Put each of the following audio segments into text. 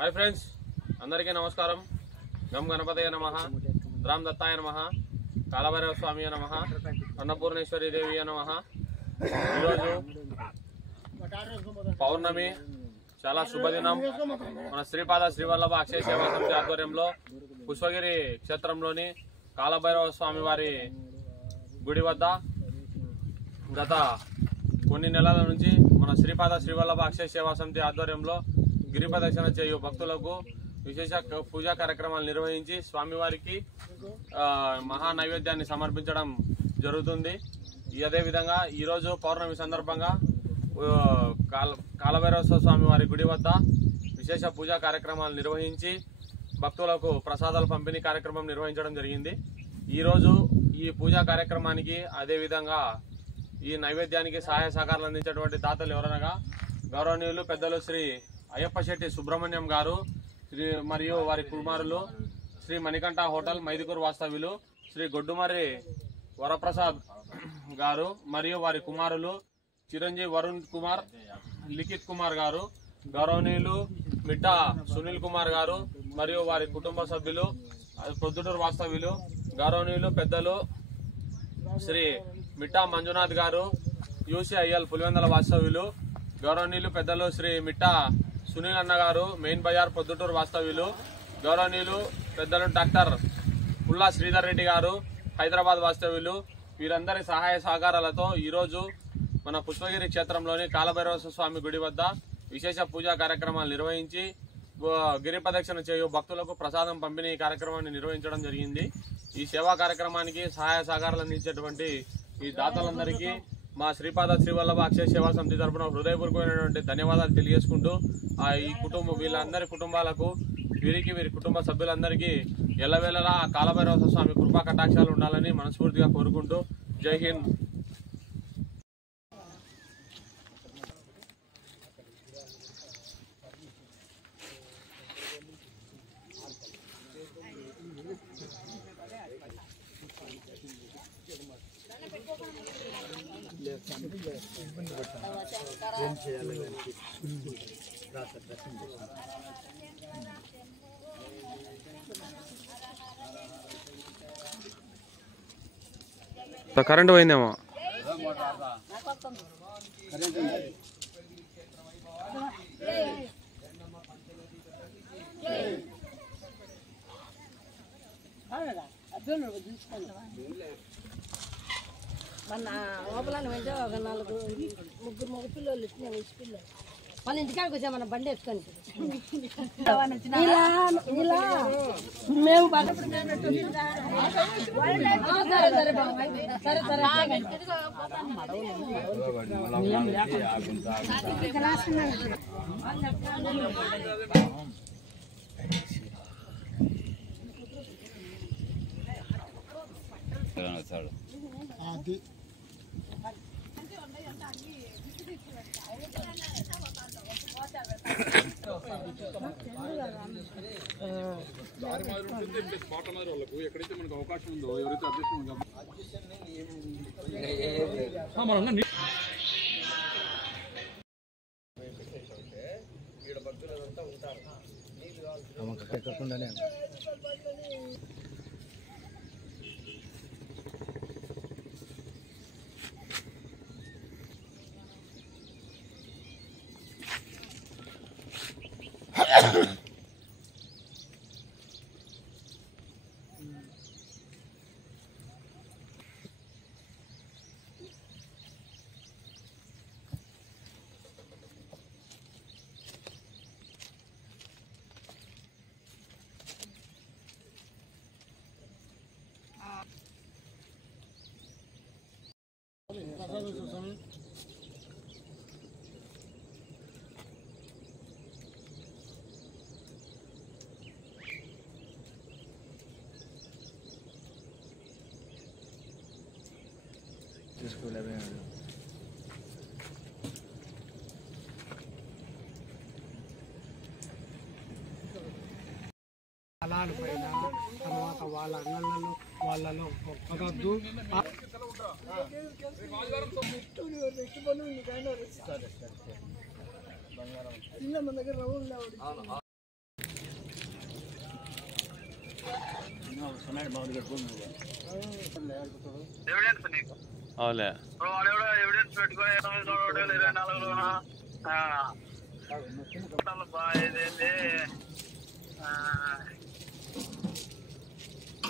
Hi friends अंदरिकी नमस्कारम गम गणपतये नमः राम दत्ताय नमः कालभैरव स्वामी नमः अन्नपूर्णेश्वरी देवी नमः पौर्णमी చాలా శుభదినం మన శ్రీపాద శ్రీవల్లభ అక్షయ సేవా సమితి ఆధ్వర్యంలో పుష్పగిరి క్షేత్రంలోని కాలభైరవ స్వామి వారి గుడి వద్ద గత కొన్ని నెలల నుంచి మన శ్రీపాద శ్రీవల్లభ అక్షయ సేవా సమితి ఆధ్వర్యంలో గిరి ప్రదక్షిణ చేయు భక్తులకు విశేష పూజా కార్యక్రమాలు నిర్వహించి స్వామివారికి మహా నైవేద్యాన్ని సమర్పించడం జరుగుతుంది। ఇదే విధంగా ఈ రోజు పౌర్ణమి సందర్భంగా కాలభైరవ స్వామి వారి గుడి వద్ద విశేష పూజా కార్యక్రమాలు నిర్వహించి భక్తులకు ప్రసాదాల పంపిణీ కార్యక్రమం నిర్వహించడం జరిగింది। ఈ రోజు ఈ పూజా కార్యక్రమానికి అదే విధంగా ఈ నైవేద్యానికి సహాయ సహకారాలు అందించేటువంటి దాతలు ఎవరనగా గౌరవనీయులు పెద్దలు శ్రీ అయ్యప్ప శెట్టి సుబ్రహ్మణ్యం గారు మరియు వారి కుమారులు శ్రీ మణికంఠ హోటల్ మైదుకూరు వాస్తవ్యులు శ్రీ గొడ్డుమర్రి వరప్రసాద్ గారు మరియు వారి కుమారులు చిరంజీవి వరుణ్ కుమార్ లిఖిత్ కుమార్ గారు, గౌరవనీయులు మిట్టా సునీల్ కుమార్ గారు మరియు వారి కుటుంబ సభ్యులు ప్రొద్దుటూరు వాస్తవ్యులు గౌరవనీయులు పెద్దలు శ్రీ మిట్టా మంజునాథ్ గారు యూసీఐఎల్ పులివెందల వాస్తవ్యులు గౌరవనీయులు పెద్దలు శ్రీ మిట్టా సునీల్ అన్న గారు మెయిన్ బజార్ ప్రొద్దుటూరు వాస్తవ్యులు గౌరవనీయులు పెద్దలు డాక్టర్ పుల్లా శ్రీధర్ రెడ్డి గారు హైదరాబాద్ వాస్తవ్యులు వీరందరి సహాయ సహకారాలతో ఈరోజు మన పుష్పగిరి క్షేత్రంలోని కాలభైరవ స్వామి గుడి వద్ద విశేష పూజా కార్యక్రమాలు నిర్వహించి గిరి ప్రదక్షిణ చేయు భక్తులకు ప్రసాదం పంపిణీ కార్యక్రమాన్ని నిర్వహించడం జరిగింది। ఈ సేవా కార్యక్రమానికి సహాయ సహకారాలు అందించేటువంటి ఈ దాతలందరికీ మా శ్రీపాద శ్రీవల్లభ అక్షయ సేవా సమితి తరఫున హృదయపూర్వకమైనటువంటి ధన్యవాదాలు తెలియజేసుకుంటూ వీళ్ళందరి కుటుంబాలకు వీరి కుటుంబ సభ్యులందరికీ ఎల్లవేళలా కాలభైరవ స్వామి కృపా కటాక్షాలు ఉండాలని మనస్ఫూర్తిగా కోరుకుంటూ జై హింద్। కరెంట్ పోయిందేమో మన ఓపలాన్ని వెంటే ఒక ముగ్గురు మగ పిల్లలు ఇచ్చిన వయసు పిల్లలు వాళ్ళ ఇంటికాడికి వచ్చా మన బండి ఎత్తుకొని ఇలా మేము ఎక్కడైతే మనకు అవకాశం ఉందో ఎవరైతే అదృష్టం అలాల పైన తర్వాత వాళ్ళ అన్నలను వాళ్ళలో పదద్దు సరే సరే అవులే ఎవిడెన్స్ పెట్టుకొని 2024లోన ఇదేంటి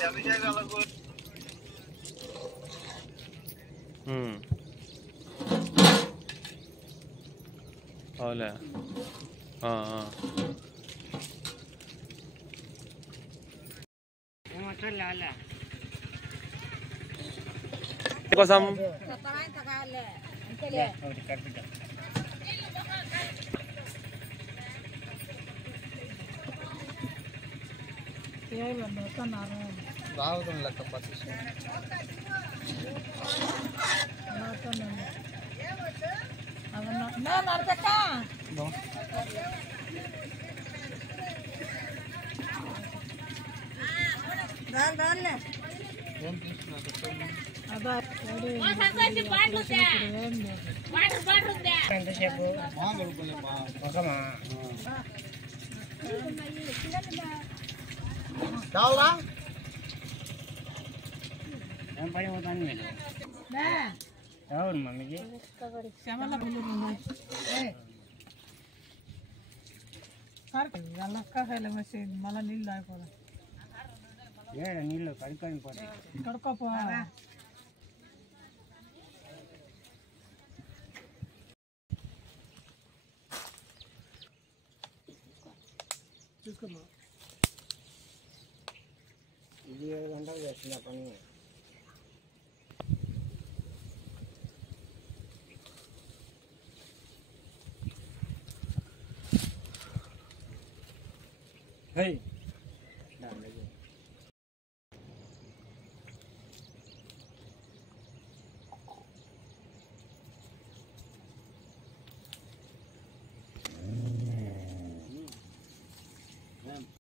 అభిషేకాలకు అవులే కోసం బాగుంది లెక్క పొజిషన్ ఏం కావాలా ఏం పని పోతాను మీరు ఎవరు మమ్మీకి మళ్ళీ నీళ్ళు తాగిపోదా ఏడ నీళ్ళు కడుక్కొని పోతాయి కడుక్కోపో చూసుకున్నా ఇది 7 గంటలు చేస్తున్నా పని హే